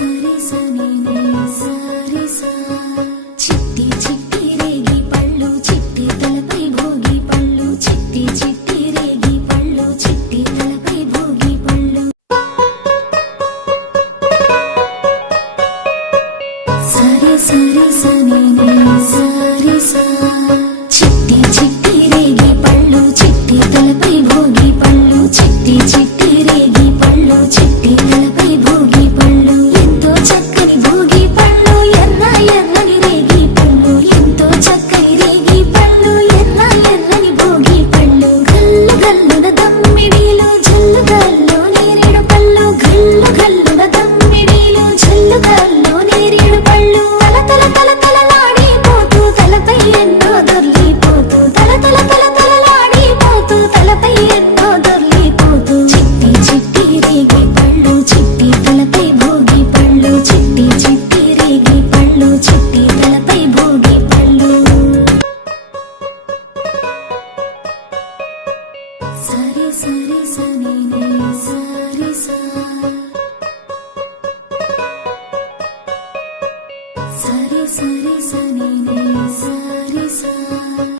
సరి సని ని సరి సా చిట్టి చిట్టి రేగి పళ్ళు చిట్టి తలపై భోగి పళ్ళు చిట్టి చిట్టి రేగి పళ్ళు చిట్టి తలపై భోగి పళ్ళు సరి సరి సని ని సరి సా చిట్టి చిట్టి రేగి పళ్ళు చిట్టి తలపై భోగి పళ్ళు చిట్టి చిట్టి రేగి పళ్ళు చిట్టి తలపై భోగి పళ్ళు ఎంతో చక్కని భోగి పళ్ళు ఎన్న ఎన్నని రేగి పళ్ళు ఎంతో చక్కని రేగి పళ్ళు ఎన్న ఎన్నని భోగి పళ్ళు గల్లు గల్లున దమ్మిడీలు జల్లు గల్లు నేరేడు పళ్ళు గల్లు గల్లున దమ్మిడీలు జల్లు గల్లు నేరేడు పళ్ళు తల తల తల తలలాడిపోతూ తలపై ఎన్నో దొర్లిపోతూ తల తల తల తలలాడిపోతూ తలపై ఎన్నో దొర్లిపోతూ చిట్టి చిట్టి రేగి పళ్ళు చిట్టి తలపై భోగి పళ్ళు చిట్టి చిట్టి రేగి పళ్ళు చిట్టి తలపై భోగి పళ్ళు సరి సరి సని ని సరి సా సరి సరి సని